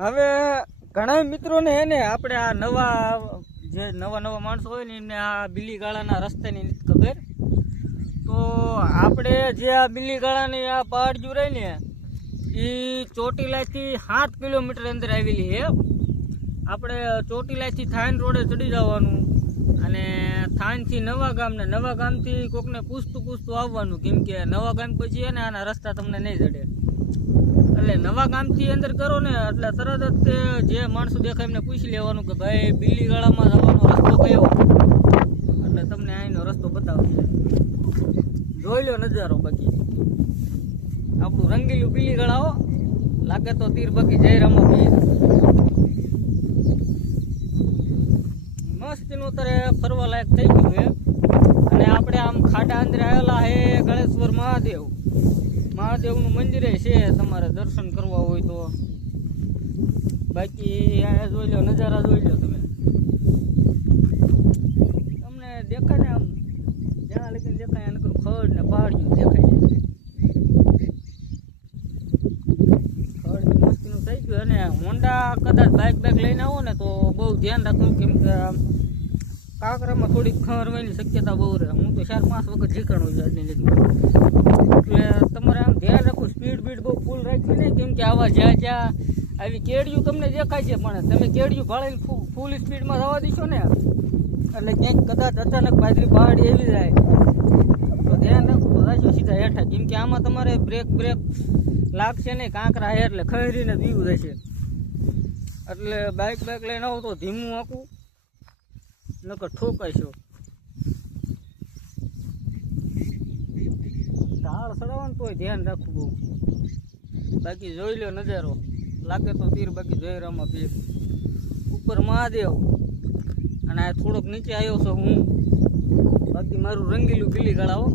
હવે ઘણા મિત્રોને હે ને આપણે આ નવા માણસો હોય ને એમને આ બિલ્લી ગાળાના રસ્તાની નથી ખબર. તો આપણે જે આ બિલ્લી ગાળાની આ પહાડ રહી ને એ ચોટીલાથી 7 કિલોમીટર અંદર આવેલી છે. આપણે ચોટીલાથી થાન રોડે ચડી જવાનું અને થાનથી નવા ગામથી કોકને પૂછતું આવવાનું, કેમ કે નવા ગામ પછી છે ને આના રસ્તા તમને નહીં જડે. એટલે નવા ગામથી અંદર કરો ને એટલે તરત જ તે જે માણસો દેખાય એમને પૂછી લેવાનું કે ભાઈ બિલ્લી ગાળામાં જવાનો રસ્તો કયો, એટલે તમને અહીંનો રસ્તો બતાવશે. જોઈ લો નજારો. બાકી આપણું રંગીલું બિલ્લી ગાળાઓ લાગે તો તીર બાકી જય રામા પીર. મસ્તીનું અત્યારે ફરવા લાયક થઈ ગયું છે. અને આપણે આમ ખાડા અંદર આવેલા હે ગણેશ્વર મહાદેવનું મંદિર છે, તમારે દર્શન કરવા હોય તો. બાકી અહીંયા જોઈ લો નજારા, જોઈ લો તમે. તમને દેખાય ને આમ જ્યાં લગીને દેખાય નકરું ખડ ને પહાડિયું દેખાય છે. ખડ મસ્તીનું થઈ ગયું. અને હોન્ડા કદાચ બાઇક લઈને આવો ને તો બહુ ધ્યાન રાખવું, કેમ કે કાંકરામાં થોડીક ખરવાની શક્યતા બહુ રહે. હું તો 4-5 વખત ઝીકણ હોય આજની લીધી. એટલે તમારે આમ ધ્યાન રાખવું, સ્પીડ બહુ ફૂલ રાખવી નહીં, કેમ કે આવા જ્યાં આવી કેડિયું તમને દેખાય છે, પણ તમે કેડિયું ભાળીને ફૂલ સ્પીડમાં જવા દીશો ને એટલે ક્યાંક કદાચ અચાનક પાદરી પહાડી એવી જાય તો ધ્યાન રાખવું, તો રાશો સીધા હેઠા. કેમ કે આમાં તમારે બ્રેક લાગશે નહીં, કાંકરા હે એટલે ખરીને દીવું રહેશે. એટલે બાઇક લઈને આવો તો ધીમું આંકવું, નકર ઠોકાઈશો. ઢાળ ચડાવવાનું તોય ધ્યાન રાખવું બહુ. બાકી જોઈ લો નજારો, લાગે તો તીર બાકી જય રામા પીર. ઉપર મહાદેવ અને આ થોડોક નીચે આવ્યો છું હું. બાકી મારું રંગીલું બિલ્લી ગાળાઓ.